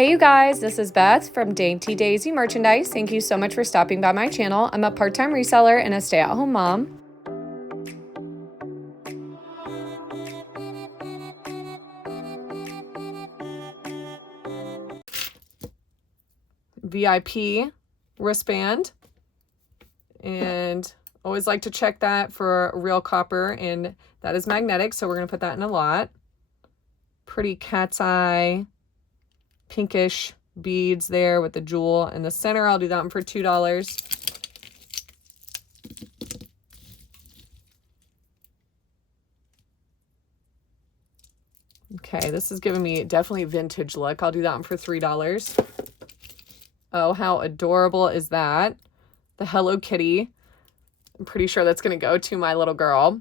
Hey you guys, this is Beth from Dainty Daisy Merchandise. Thank you so much for stopping by my channel. I'm a part-time reseller and a stay-at-home mom. VIP wristband, and always like to check that for real copper, and that is magnetic, so we're going to put that in a lot. Pretty cat's eye pinkish beads there with the jewel in the center. I'll do that one for $2. Okay, this is giving me definitely a vintage look. I'll do that one for $3. Oh, how adorable is that? The Hello Kitty. I'm pretty sure that's going to go to my little girl.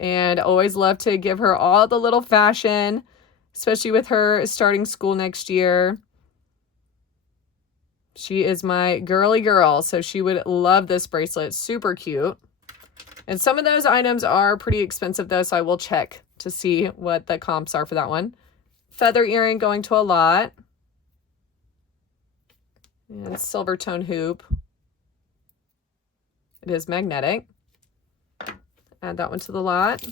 And always love to give her all the little fashion, especially with her starting school next year. She is my girly girl, so she would love this bracelet. Super cute. And some of those items are pretty expensive though, so I will check to see what the comps are for that one. Feather earring going to a lot. And silver tone hoop. It is magnetic. Add that one to the lot.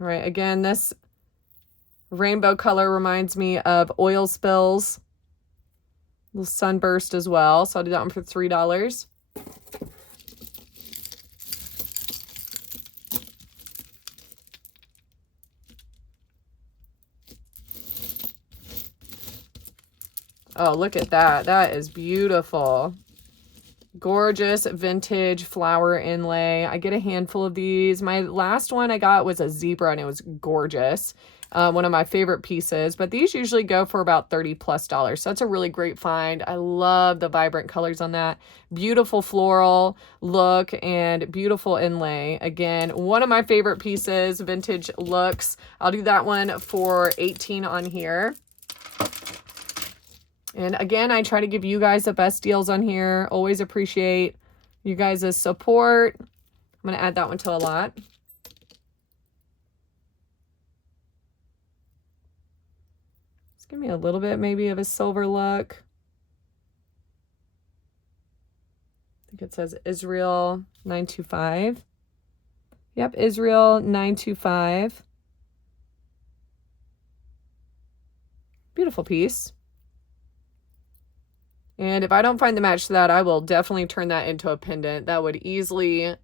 All right, again, this rainbow color reminds me of oil spills. A little sunburst as well, so I'll do that one for $3. Oh, look at that. That is beautiful. Gorgeous vintage flower inlay. I get a handful of these. My last one I got was a zebra and it was gorgeous. One of my favorite pieces, but these usually go for about $30+. So that's a really great find. I love the vibrant colors on that. Beautiful floral look and beautiful inlay. Again, one of my favorite pieces, vintage looks. I'll do that one for $18 on here. And again, I try to give you guys the best deals on here. Always appreciate you guys' support. I'm going to add that one to a lot. Just give me a little bit maybe of a silver look. I think it says Israel 925. Yep, Israel 925. Beautiful piece. And if I don't find the match to that, I will definitely turn that into a pendant. That would easily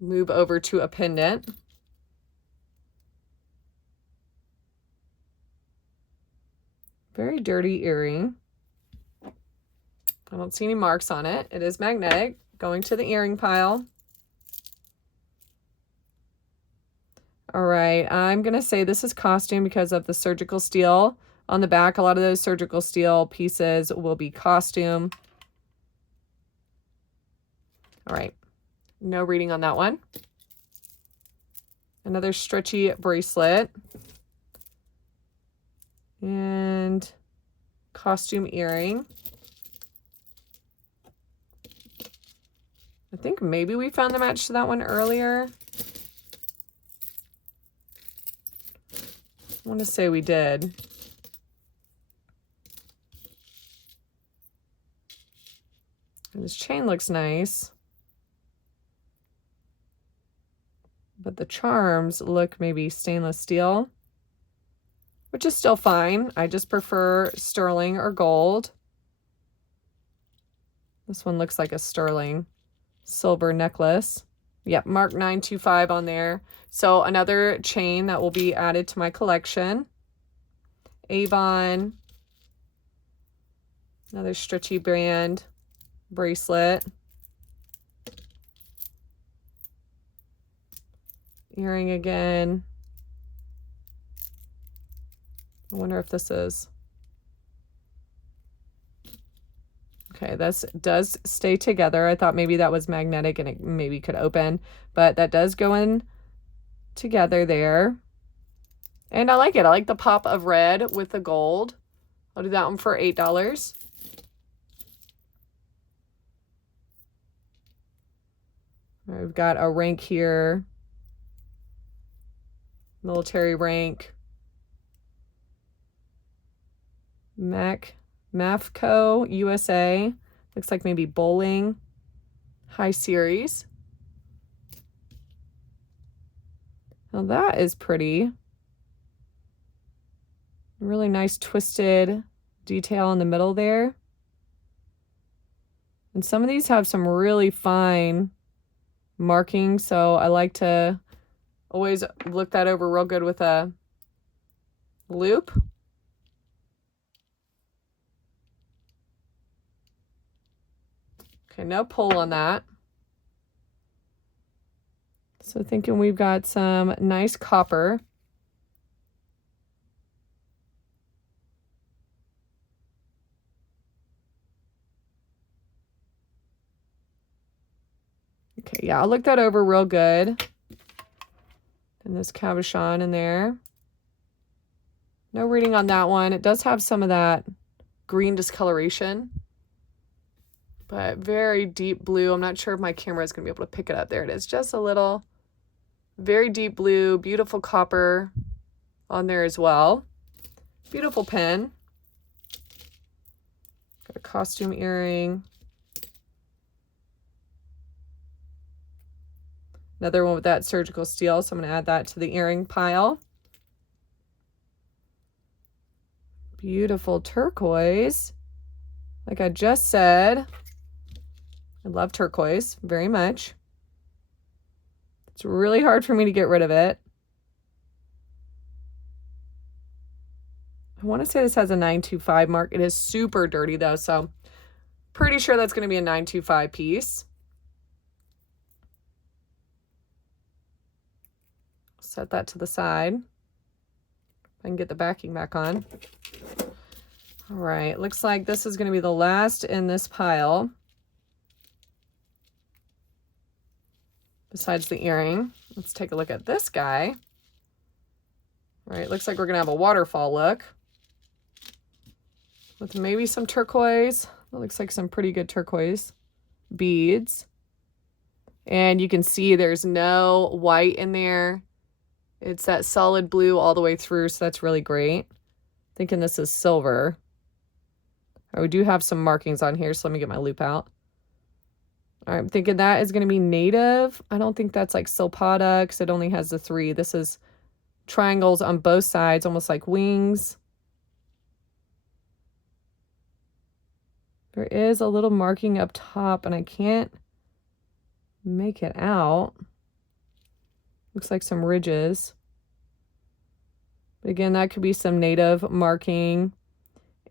move over to a pendant. Very dirty earring. I don't see any marks on it. It is magnetic. Going to the earring pile. All right, I'm going to say this is costume because of the surgical steel on the back. A lot of those surgical steel pieces will be costume. All right, no reading on that one. Another stretchy bracelet. And costume earring. I think maybe we found the match to that one earlier. I want to say we did. And this chain looks nice. But the charms look maybe stainless steel, which is still fine. I just prefer sterling or gold. This one looks like a sterling silver necklace. Yep, mark 925 on there. So another chain that will be added to my collection. Avon. Another stretchy band bracelet. Earring again. I wonder if this is. Okay, this does stay together. I thought maybe that was magnetic and it maybe could open, but that does go in together there. And I like it. I like the pop of red with the gold. I'll do that one for $8. We've got a rank here. military rank. MAFCO USA. Looks like maybe bowling. High series. Now that is pretty. Really nice twisted detail in the middle there. And some of these have some really fine marking, so I like to always look that over real good with a loop. Okay, no pull on that. So thinking we've got some nice copper. Okay, yeah, I'll look that over real good. And this cabochon in there. No reading on that one. It does have some of that green discoloration, but very deep blue. I'm not sure if my camera is going to be able to pick it up. There it is, just a little. Very deep blue, beautiful copper on there as well. Beautiful pen. Got a costume earring. Another one with that surgical steel, so I'm going to add that to the earring pile. Beautiful turquoise. Like I just said, I love turquoise very much. It's really hard for me to get rid of it. I want to say this has a 925 mark. It is super dirty though, so pretty sure that's going to be a 925 piece. Set that to the side. I can get the backing back on. All right, looks like this is going to be the last in this pile. Besides the earring, let's take a look at this guy. All right, looks like we're going to have a waterfall look with maybe some turquoise. That looks like some pretty good turquoise beads. And you can see there's no white in there. It's that solid blue all the way through, so that's really great. Thinking this is silver. Oh, we do have some markings on here, so let me get my loop out. All right, I'm thinking that is going to be native. I don't think that's like Silpada because it only has the 3. This is triangles on both sides, almost like wings. There is a little marking up top, and I can't make it out. Looks like some ridges. But again, that could be some native marking.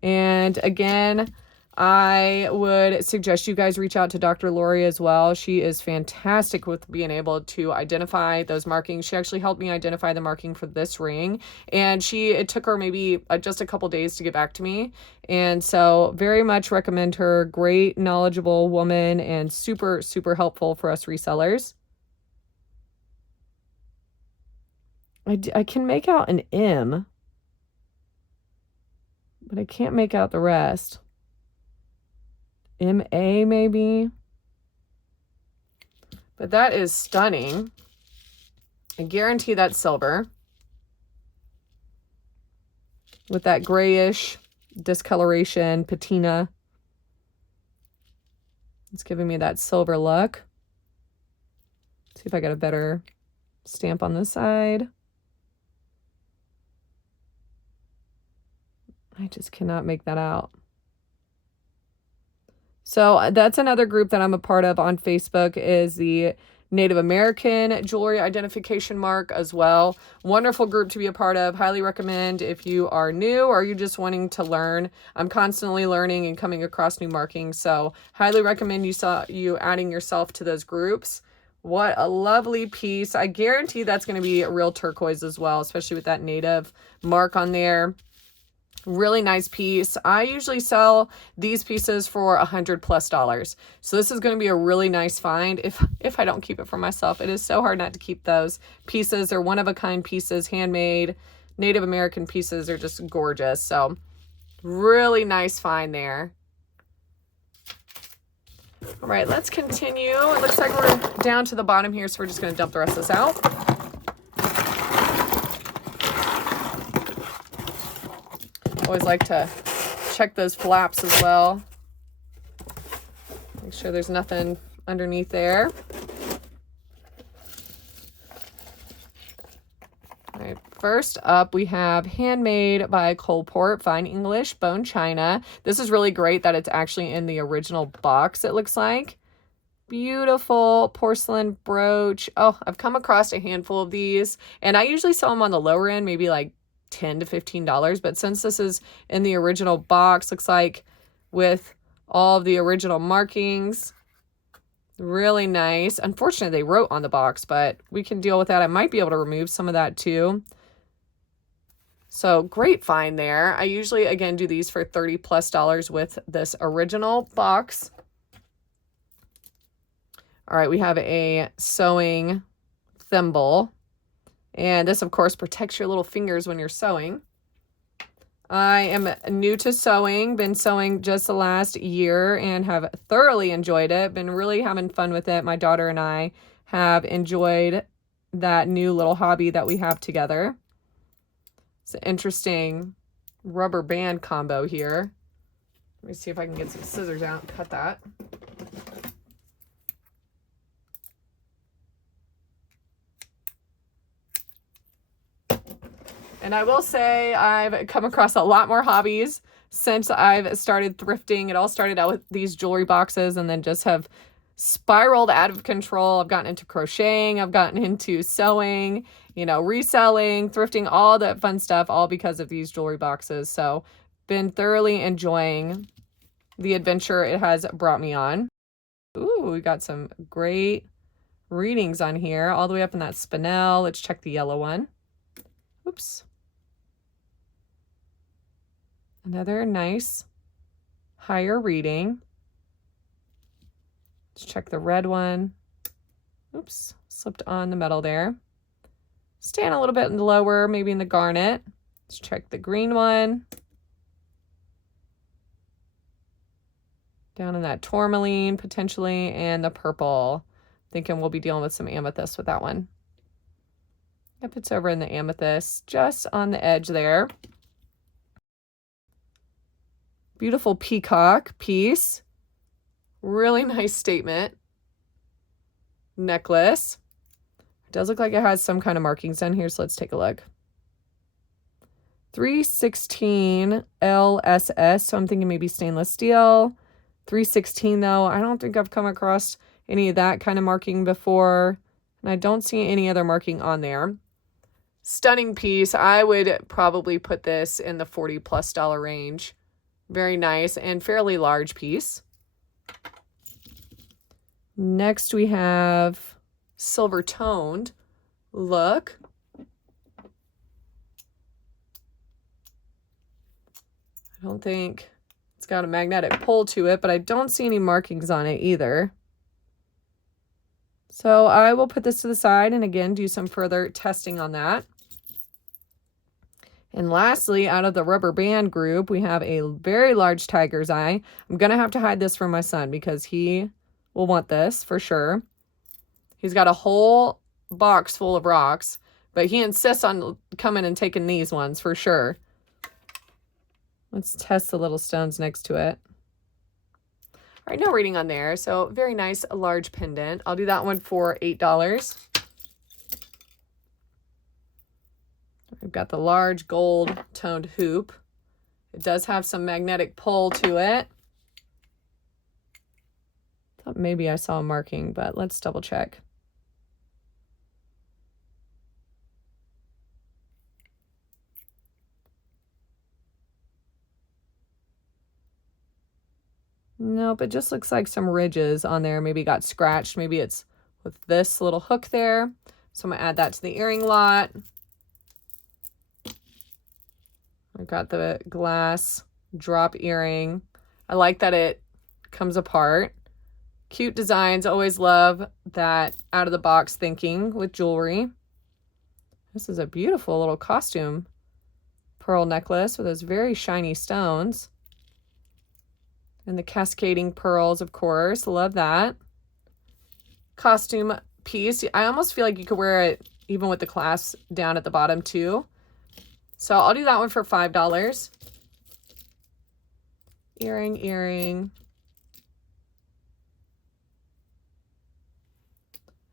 And again, I would suggest you guys reach out to Dr. Lori as well. She is fantastic with being able to identify those markings. She actually helped me identify the marking for this ring. And it took her maybe just a couple days to get back to me. And so very much recommend her. Great, knowledgeable woman and super, super helpful for us resellers. I can make out an M, but I can't make out the rest. MA maybe. But that is stunning. I guarantee that's silver. With that grayish discoloration patina. It's giving me that silver look. See if I got a better stamp on this side. I just cannot make that out. So that's another group that I'm a part of on Facebook, is the Native American Jewelry Identification Mark as well. Wonderful group to be a part of. Highly recommend if you are new or you're just wanting to learn. I'm constantly learning and coming across new markings. So highly recommend you adding yourself to those groups. What a lovely piece. I guarantee that's going to be a real turquoise as well, especially with that native mark on there. Really nice piece. I usually sell these pieces for $100+. So this is going to be a really nice find if I don't keep it for myself. It is so hard not to keep those pieces. They're one-of-a-kind pieces, handmade. Native American pieces are just gorgeous. So really nice find there. All right, let's continue. It looks like we're down to the bottom here, so we're just going to dump the rest of this out. Always like to check those flaps as well. Make sure there's nothing underneath there. All right, first up we have Handmade by Colport, Fine English, Bone China. This is really great that it's actually in the original box, it looks like. Beautiful porcelain brooch. Oh, I've come across a handful of these, and I usually sell them on the lower end, maybe like $10 to $15, but since this is in the original box, looks like with all of the original markings, really nice. Unfortunately, they wrote on the box, but we can deal with that. I might be able to remove some of that too. So great find there. I usually, again, do these for $30+ with this original box. All right, we have a sewing thimble. And this, of course, protects your little fingers when you're sewing. I am new to sewing, been sewing just the last year and have thoroughly enjoyed it. Been really having fun with it. My daughter and I have enjoyed that new little hobby that we have together. It's an interesting rubber band combo here. Let me see if I can get some scissors out and cut that. And I will say I've come across a lot more hobbies since I've started thrifting. It all started out with these jewelry boxes and then just have spiraled out of control. I've gotten into crocheting. I've gotten into sewing, you know, reselling, thrifting, all that fun stuff, all because of these jewelry boxes. So been thoroughly enjoying the adventure it has brought me on. Ooh, we got some great readings on here all the way up in that spinel. Let's check the yellow one. Oops. Another nice higher reading. Let's check the red one. Oops, slipped on the metal there. Stand a little bit lower, maybe in the garnet. Let's check the green one. Down in that tourmaline, potentially, and the purple. Thinking we'll be dealing with some amethyst with that one. Yep, it's over in the amethyst, just on the edge there. Beautiful peacock piece. Really nice statement. Necklace. It does look like it has some kind of markings on here, so let's take a look. 316 LSS, so I'm thinking maybe stainless steel. 316 though, I don't think I've come across any of that kind of marking before, and I don't see any other marking on there. Stunning piece. I would probably put this in the $40+ range. Very nice and fairly large piece. Next we have silver toned look. I don't think it's got a magnetic pull to it, but I don't see any markings on it either. So I will put this to the side and again do some further testing on that. And lastly, out of the rubber band group, we have a very large tiger's eye. I'm going to have to hide this from my son because he will want this for sure. He's got a whole box full of rocks, but he insists on coming and taking these ones for sure. Let's test the little stones next to it. All right, no reading on there. So very nice, a large pendant. I'll do that one for $8. We've got the large gold toned hoop. It does have some magnetic pull to it. Thought maybe I saw a marking, but let's double check. Nope, it just looks like some ridges on there. Maybe got scratched. Maybe it's with this little hook there. So I'm going to add that to the earring lot. I've got the glass drop earring. I like that it comes apart. Cute designs. Always love that out of the box thinking with jewelry. This is a beautiful little costume pearl necklace with those very shiny stones. And the cascading pearls, of course. Love that. Costume piece. I almost feel like you could wear it even with the clasp down at the bottom too. So I'll do that one for $5. earring.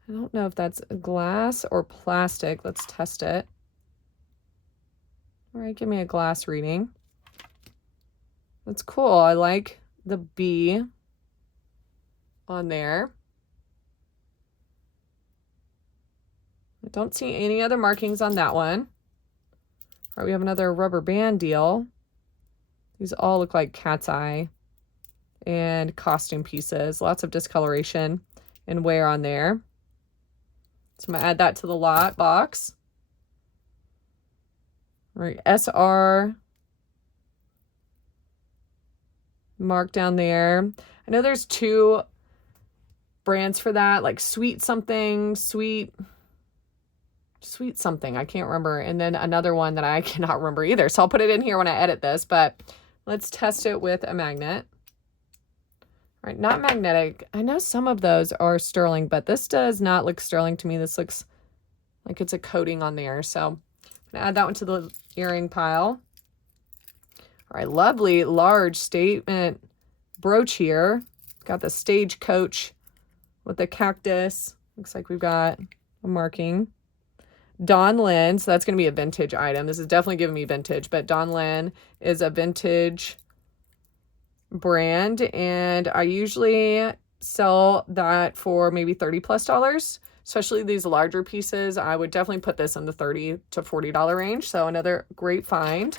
I don't know if that's glass or plastic. Let's test it. All right, give me a glass reading. That's cool. I like the B on there. I don't see any other markings on that one. All right, we have another rubber band deal. These all look like cat's eye and costume pieces. Lots of discoloration and wear on there. So I'm going to add that to the lot box. All right, SR mark down there. I know there's two brands for that, like sweet something, sweet something. I can't remember. And then another one that I cannot remember either. So I'll put it in here when I edit this, but let's test it with a magnet. All right, not magnetic. I know some of those are sterling, but this does not look sterling to me. This looks like it's a coating on there. So I'm gonna add that one to the earring pile. All right, lovely large statement brooch here. Got the stagecoach with the cactus. Looks like we've got a marking. Don Lynn, so that's going to be a vintage item. This is definitely giving me vintage, but Don Lynn is a vintage brand, and I usually sell that for maybe $30+, especially these larger pieces. I would definitely put this in the $30 to $40 range, so another great find.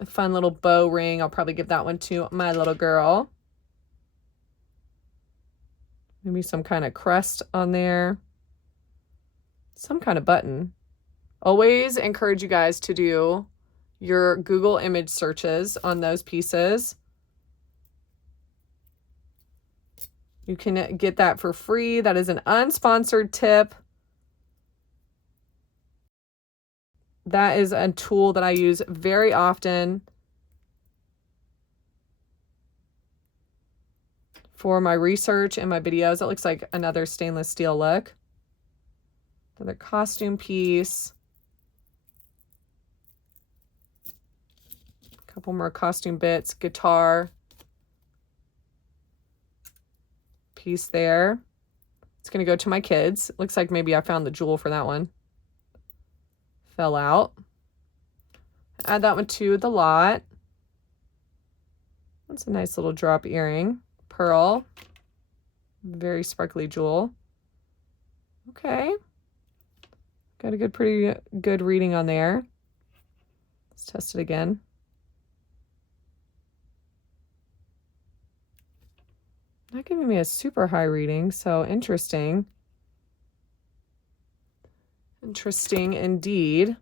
A fun little bow ring. I'll probably give that one to my little girl. Maybe some kind of crest on there. Some kind of button. Always encourage you guys to do your Google image searches on those pieces. You can get that for free. That is an unsponsored tip. That is a tool that I use very often for my research and my videos. It looks like another stainless steel look. Another costume piece. A couple more costume bits. Guitar piece there. It's going to go to my kids. It looks like maybe I found the jewel for that one. Fell out. Add that one to the lot. That's a nice little drop earring. Pearl. Very sparkly jewel. Okay. Got a pretty good reading on there. Let's test it again. Not giving me a super high reading, so interesting. Interesting indeed.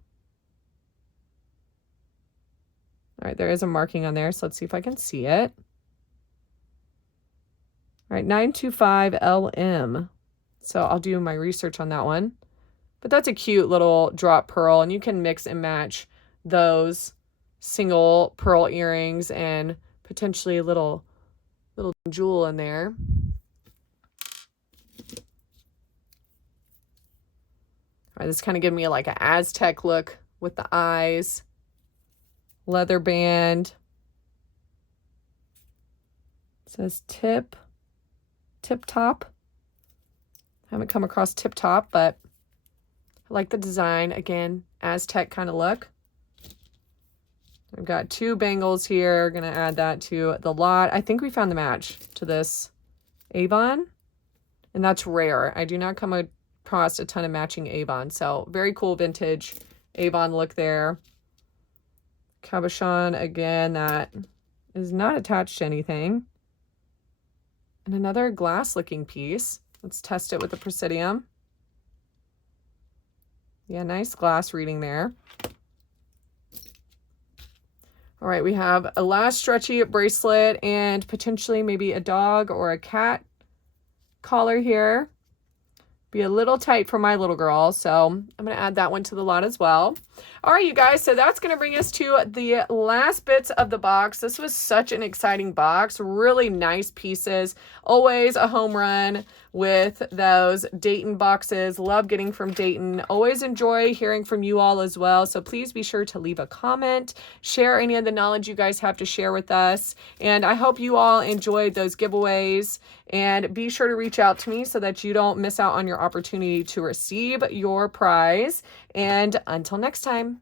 All right, there is a marking on there, so let's see if I can see it. All right, 925 LM. So I'll do my research on that one. But that's a cute little drop pearl, and you can mix and match those single pearl earrings and potentially a little jewel in there. All right, this kind of giving me like an Aztec look with the eyes. Leather band. It says tip top. Haven't come across tip top, but I like the design. Again, Aztec kind of look. I've got two bangles here. Gonna add that to the lot. I think we found the match to this Avon, and that's rare. I do not come across a ton of matching Avon, so very cool vintage Avon look there. Cabochon again, that is not attached to anything. And another glass looking piece. Let's test it with the Presidium. Yeah, nice glass reading there. All right, we have a last stretchy bracelet and potentially maybe a dog or a cat collar here. Be a little tight for my little girl, so I'm going to add that one to the lot as well. All right, you guys, so that's going to bring us to the last bits of the box. This was such an exciting box, really nice pieces, always a home run with those Dayton boxes. Love getting from Dayton. Always enjoy hearing from you all as well. So please be sure to leave a comment, share any of the knowledge you guys have to share with us. And I hope you all enjoyed those giveaways, and be sure to reach out to me so that you don't miss out on your opportunity to receive your prize. And until next time.